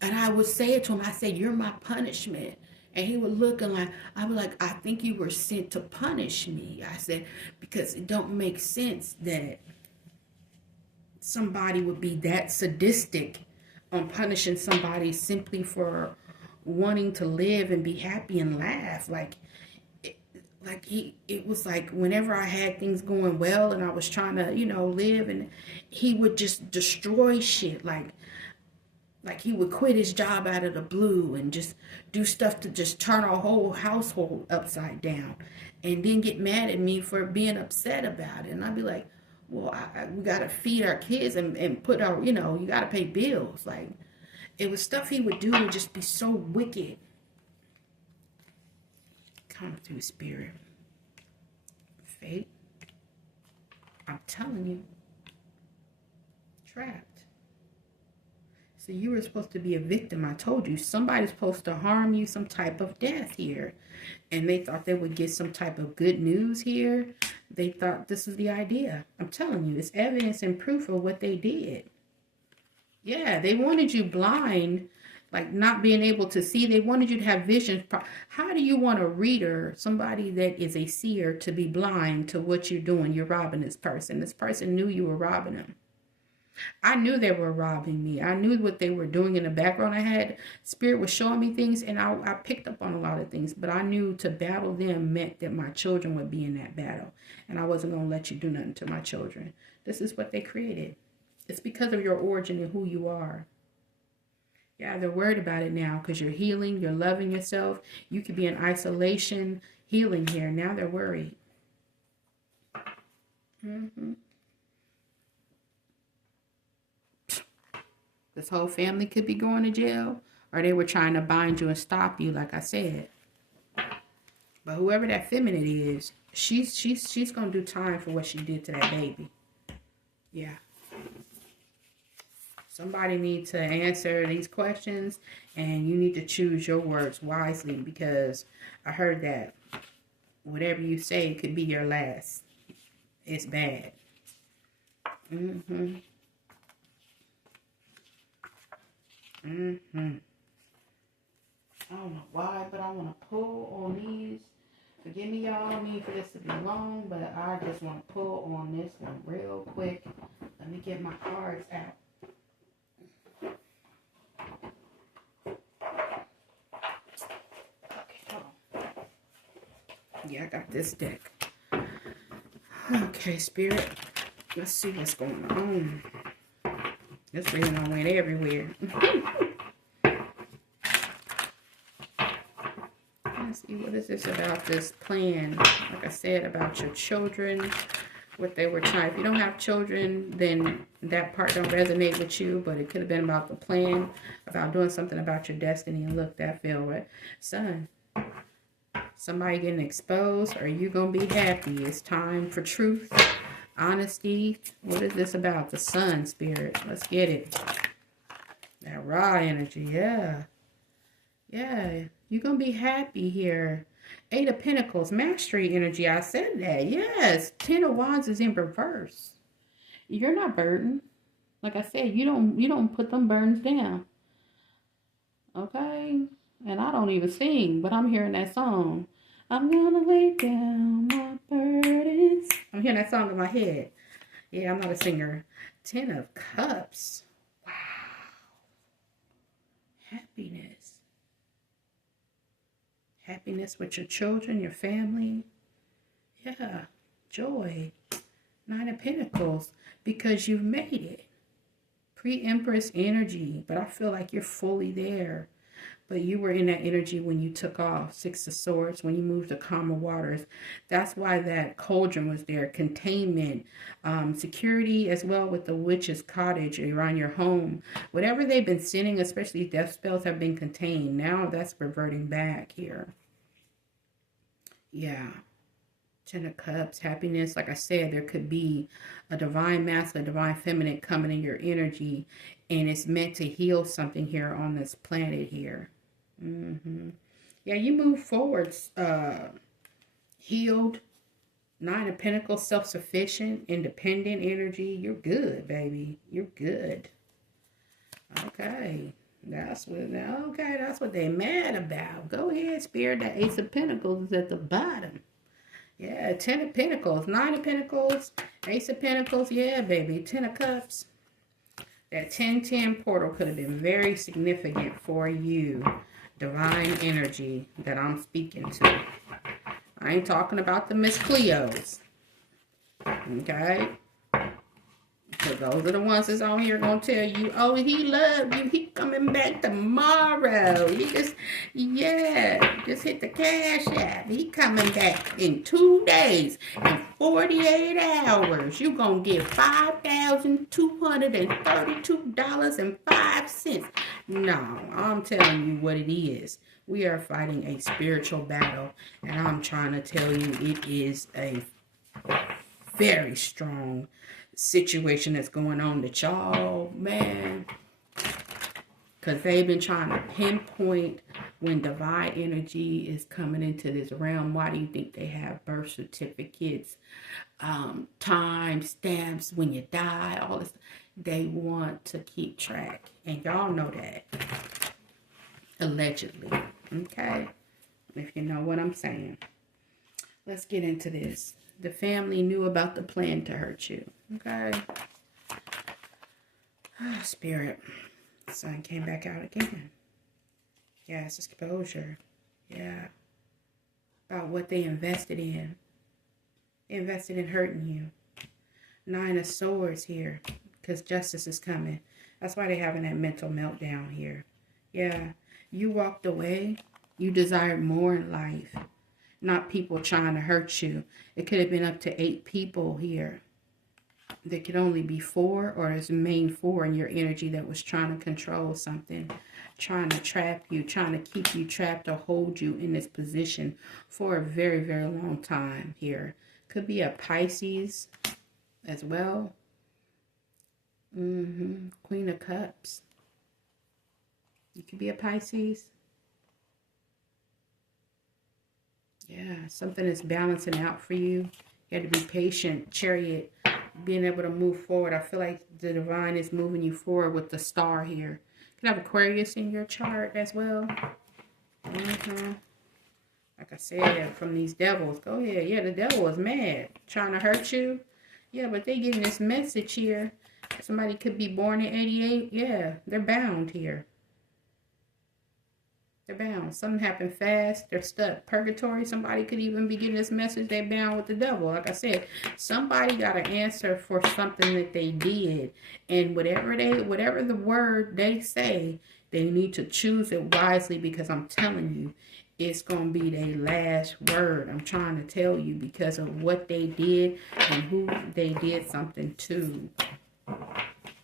and I would say it to him, I said, "You're my punishment." And he would look and I was like, "I think you were sent to punish me." I said, because it don't make sense that somebody would be that sadistic on punishing somebody simply for wanting to live and be happy and laugh. It was like whenever I had things going well and I was trying to, live, and he would just destroy shit. Like he would quit his job out of the blue and just do stuff to just turn our whole household upside down, and then get mad at me for being upset about it. And I'd be like, well, we got to feed our kids and put our, you got to pay bills. Like, it was stuff he would do and just be so wicked. Come through, Spirit. Fate. I'm telling you. Trapped. So you were supposed to be a victim. I told you, somebody's supposed to harm you, some type of death here. And they thought they would get some type of good news here. They thought this was the idea. I'm telling you, it's evidence and proof of what they did. Yeah, they wanted you blind, like not being able to see. They wanted you to have vision. How do you want a reader, somebody that is a seer, to be blind to what you're doing? You're robbing this person. This person knew you were robbing them. I knew they were robbing me. I knew what they were doing in the background. Spirit was showing me things, and I picked up on a lot of things. But I knew to battle them meant that my children would be in that battle. And I wasn't going to let you do nothing to my children. This is what they created. It's because of your origin and who you are. Yeah, they're worried about it now because you're healing. You're loving yourself. You could be in isolation, healing here. Now they're worried. This whole family could be going to jail, or they were trying to bind you and stop you, like I said. But whoever that feminine is, she's gonna do time for what she did to that baby. Yeah. Somebody needs to answer these questions, and you need to choose your words wisely, because I heard that whatever you say could be your last. It's bad. Mm-hmm. Mm-hmm. I don't know why, but I want to pull on these. Forgive me, y'all. I don't mean for this to be long, but I just want to pull on this one real quick. Let me get my cards out. Okay, hold on. Yeah, I got this deck. Okay, Spirit. Let's see what's going on. This reading I went everywhere. Let's see, what is this about this plan? Like I said, about your children, what they were trying. If you don't have children, then that part don't resonate with you, but it could have been about the plan, about doing something about your destiny. And look, that fell right. Son, somebody getting exposed, or you gonna be happy? It's time for truth, honesty. What is this about? The Sun, Spirit. Let's get it. That raw energy, yeah. Yeah, you're going to be happy here. 8 of Pentacles, mastery energy. I said that. Yes. 10 of Wands is in reverse. You're not burdened. Like I said, you don't put them burdens down. Okay? And I don't even sing, but I'm hearing that song. I'm going to lay down my burdens. I'm hearing that song in my head. Yeah, I'm not a singer. 10 of Cups. Wow. Happiness. Happiness with your children, your family. Yeah, joy. 9 of Pentacles, because you've made it. Pre-Empress energy, but I feel like you're fully there. But you were in that energy when you took off. 6 of Swords, when you moved to calmer waters. That's why that cauldron was there. Containment, security, as well with the witch's cottage around your home. Whatever they've been sending, especially death spells, have been contained. Now that's reverting back here. Yeah. 10 of Cups, happiness. Like I said, there could be a divine masculine, divine feminine coming in your energy, and it's meant to heal something here on this planet here. Yeah, you move forwards, healed. 9 of Pentacles, self-sufficient, independent energy. You're good, baby. You're good. Okay. That's what they mad about. Go ahead, Spirit. The Ace of Pentacles is at the bottom. Yeah, 10 of Pentacles, 9 of Pentacles, Ace of Pentacles. Yeah, baby. 10 of Cups. That 10-10 portal could have been very significant for you. Divine energy that I'm speaking to. I ain't talking about the Miss Cleos. Okay? Because those are the ones that's on here going to tell you, oh, he loved you. He coming back tomorrow. You just hit the cash app. He coming back in 2 days and 48 hours. You going to get $5,232.05. No, I'm telling you what it is. We are fighting a spiritual battle, and I'm trying to tell you it is a very strong situation that's going on that y'all, man, because they've been trying to pinpoint when divine energy is coming into this realm. Why do you think they have birth certificates, time stamps when you die, all this? They want to keep track, and y'all know that, allegedly. Okay, if you know what I'm saying. Let's get into this. The family knew about the plan to hurt you. Okay. Oh, Spirit. Sun came back out again. Yes, exposure. Yeah. About what they invested in. They invested in hurting you. 9 of Swords here. Because justice is coming. That's why they're having that mental meltdown here. Yeah. You walked away. You desired more in life. Not people trying to hurt you. It could have been up to 8 people here. There could only be four, or there's a main four in your energy that was trying to control something, trying to trap you, trying to keep you trapped or hold you in this position for a very, very long time here. Could be a Pisces as well. Queen of Cups. You could be a Pisces. Yeah, something is balancing out for you. You have to be patient. Chariot, being able to move forward. I feel like the divine is moving you forward with the star here. You can have Aquarius in your chart as well. Like I said, from these devils. Go ahead. Yeah, the devil is mad. Trying to hurt you. Yeah, but they getting this message here. Somebody could be born in 88. Yeah, they're bound here. They're bound. Something happened fast. They're stuck. Purgatory. Somebody could even be getting this message. They're bound with the devil. Like I said, somebody got an answer for something that they did. And whatever the word they say, they need to choose it wisely, because I'm telling you, it's going to be their last word. I'm trying to tell you, because of what they did and who they did something to.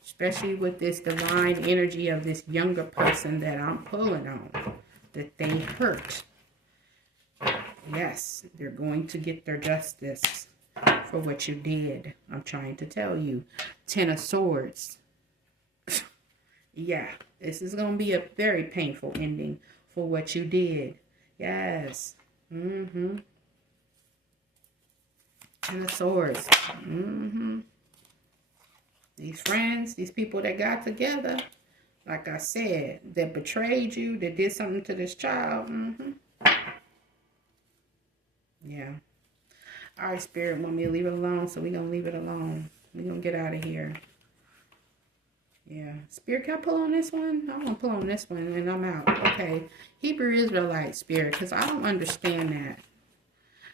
Especially with this divine energy of this younger person that I'm pulling on. That they hurt. Yes, they're going to get their justice for what you did. I'm trying to tell you. Ten of Swords. Yeah, this is going to be a very painful ending for what you did. Yes. Ten of Swords. These friends, these people that got together, like I said, that betrayed you, that did something to this child. Yeah. All right, Spirit want me to leave it alone, so we're going to leave it alone. We're going to get out of here. Yeah. Spirit, can I pull on this one? I'm going to pull on this one, and I'm out. Okay. Hebrew Israelite Spirit, because I don't understand that.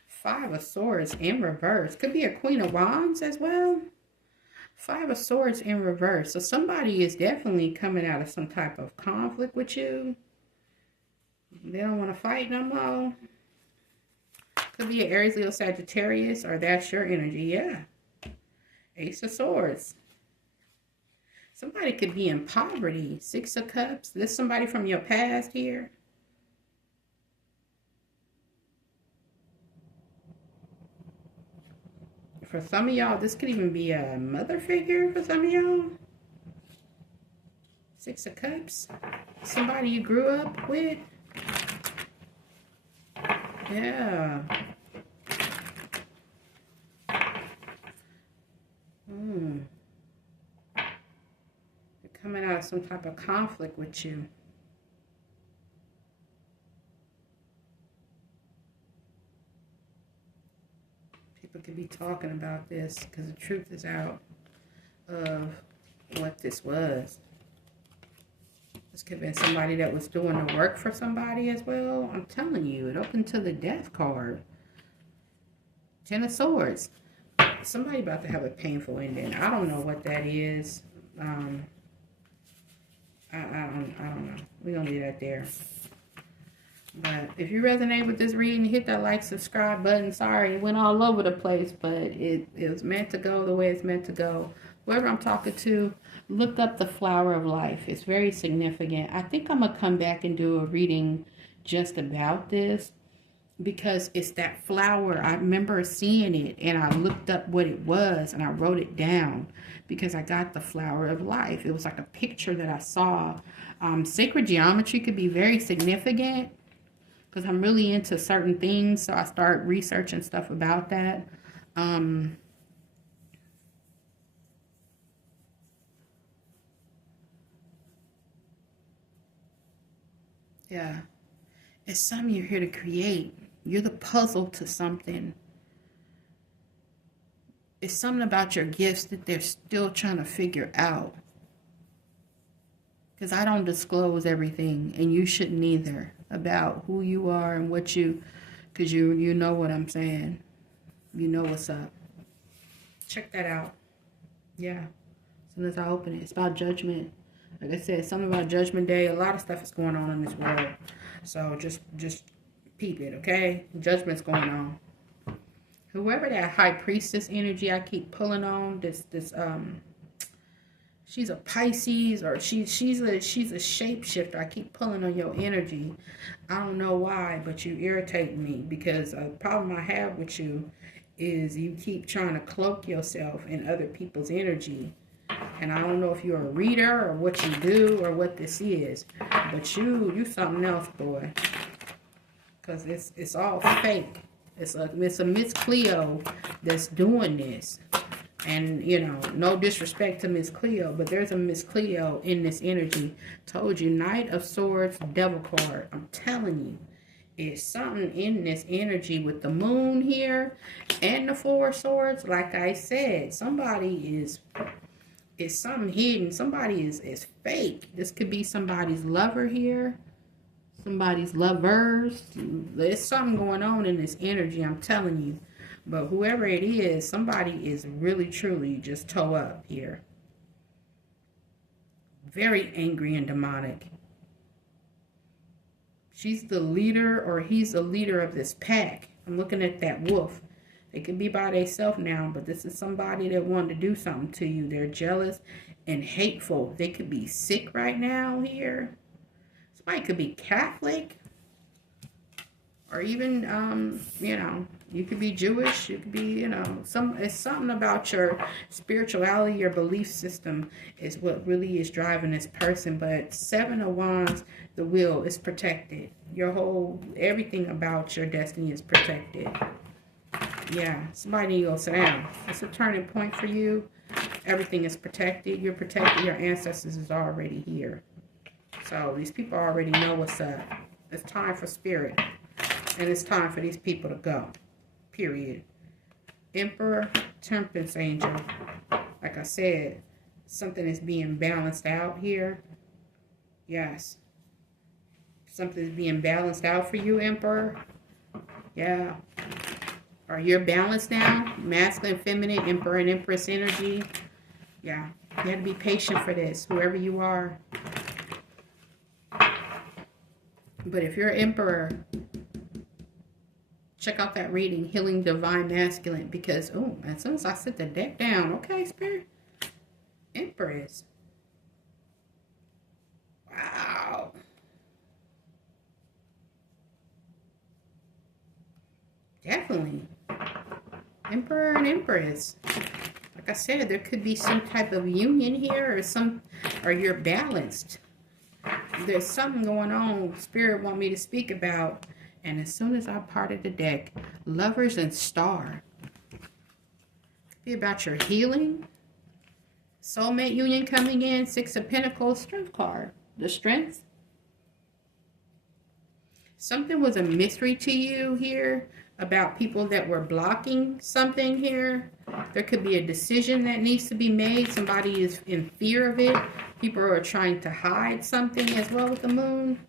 Five of Swords in reverse. Could be a Queen of Wands as well. Five of Swords in reverse. So somebody is definitely coming out of some type of conflict with you. They don't want to fight no more. Could be an Aries, Leo, Sagittarius, or that's your energy. Yeah. Ace of Swords. Somebody could be in poverty. Six of Cups. This is somebody from your past here. For some of y'all, this could even be a mother figure for some of y'all. Six of Cups. Somebody you grew up with. Yeah. They're coming out of some type of conflict with you. People could be talking about this because the truth is out of what this was. This could have been somebody that was doing the work for somebody as well. I'm telling you, it opened to the Death card. Ten of Swords. Somebody about to have a painful ending. I don't know what that is. I don't know. We're going to leave that there. But if you resonate with this reading, hit that like, subscribe button. Sorry, it went all over the place, but it was meant to go the way it's meant to go. Whoever I'm talking to, look up the Flower of Life. It's very significant. I think I'm going to come back and do a reading just about this, because it's that flower. I remember seeing it, and I looked up what it was, and I wrote it down, because I got the Flower of Life. It was like a picture that I saw. Sacred geometry could be very significant, because I'm really into certain things, so I start researching stuff about that. Yeah. It's something you're here to create. You're the puzzle to something. It's something about your gifts that they're still trying to figure out. Because I don't disclose everything, and you shouldn't either, about who you are and what you, because you know what I'm saying. You know what's up. Check that out. Yeah. As soon as I open it, it's about judgment. Like I said, something about Judgment Day. A lot of stuff is going on in this world. So just peep it, okay? Judgment's going on. Whoever that high priestess energy I keep pulling on, she's a Pisces, or she's a shapeshifter. I keep pulling on your energy. I don't know why, but you irritate me, because a problem I have with you is you keep trying to cloak yourself in other people's energy. And I don't know if you're a reader or what you do or what this is, but you something else, boy. Because it's all fake. It's a Miss Cleo that's doing this. And, you know, no disrespect to Miss Cleo, but there's a Miss Cleo in this energy. Told you, Knight of Swords, Devil card. I'm telling you, it's something in this energy with the moon here and the Four of Swords. Like I said, somebody is something hidden. Somebody is fake. This could be somebody's lover here. Somebody's lovers. There's something going on in this energy, I'm telling you. But whoever it is, somebody is really, truly just toe up here. Very angry and demonic. She's the leader, or he's the leader of this pack. I'm looking at that wolf. They could be by themselves now, but this is somebody that wanted to do something to you. They're jealous and hateful. They could be sick right now here. Somebody could be Catholic. Or even, you know, you could be Jewish. You could be, you know, it's something about your spirituality, your belief system is what really is driving this person. But Seven of Wands, the wheel is protected. Everything about your destiny is protected. Yeah, somebody need to go sit down. It's a turning point for you. Everything is protected. You're protected. Your ancestors is already here. So these people already know what's up. It's time for spirit. And it's time for these people to go. Period. Emperor, Temperance Angel. Like I said, something is being balanced out here. Yes. Something is being balanced out for you, Emperor. Yeah. Or you're balanced now. Masculine, feminine, Emperor and Empress energy. Yeah. You have to be patient for this, whoever you are. But if you're Emperor, check out that reading, Healing Divine Masculine, because, oh, as soon as I sit the deck down, okay, Spirit, Empress. Wow. Definitely. Emperor and Empress. Like I said, there could be some type of union here, or you're balanced. There's something going on Spirit want me to speak about. And as soon as I parted the deck, Lovers and Star. Be about your healing. Soulmate union coming in. Six of Pentacles, Strength card. The Strength. Something was a mystery to you here about people that were blocking something here. There could be a decision that needs to be made. Somebody is in fear of it. People are trying to hide something as well with the moon.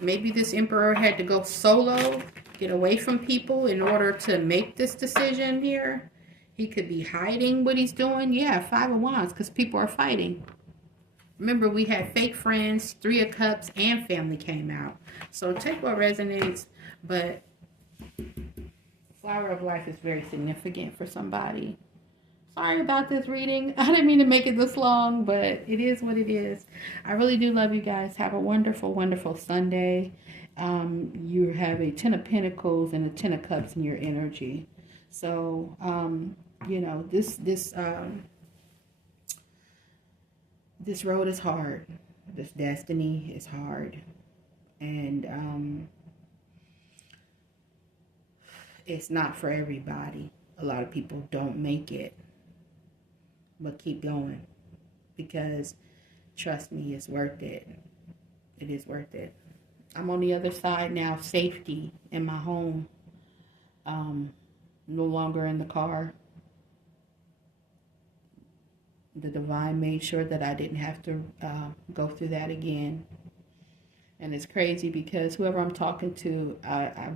Maybe this Emperor had to go solo, get away from people in order to make this decision here. He could be hiding what he's doing. Yeah, Five of Wands, because people are fighting. Remember, we had fake friends, Three of Cups, and family came out. So take what resonates, but Flower of Life is very significant for somebody. Sorry about this reading. I didn't mean to make it this long, but it is what it is. I really do love you guys. Have a wonderful, wonderful Sunday. You have a Ten of Pentacles and a Ten of Cups in your energy. So, you know, this road is hard. This destiny is hard. And it's not for everybody. A lot of people don't make it. But keep going, because trust me, it's worth it. It is worth it. I'm on the other side now, safety in my home. No longer in the car. The divine made sure that I didn't have to go through that again. And it's crazy because whoever I'm talking to, I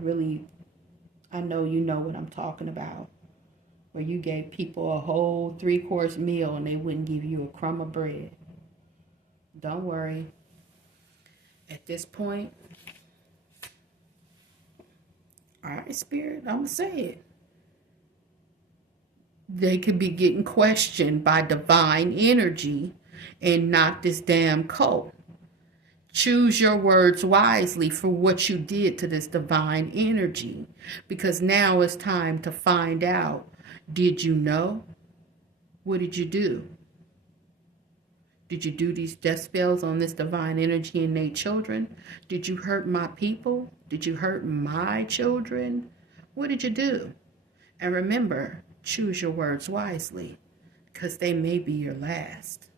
know you know what I'm talking about. Where you gave people a whole 3-course meal and they wouldn't give you a crumb of bread. Don't worry. At this point, all right, Spirit, I'm going to say it. They could be getting questioned by divine energy and not this damn cult. Choose your words wisely for what you did to this divine energy, because now it's time to find out. Did you know? What did you do? Did you do these death spells on this divine energy and their children? Did you hurt my people? Did you hurt my children? What did you do? And remember, choose your words wisely, because they may be your last.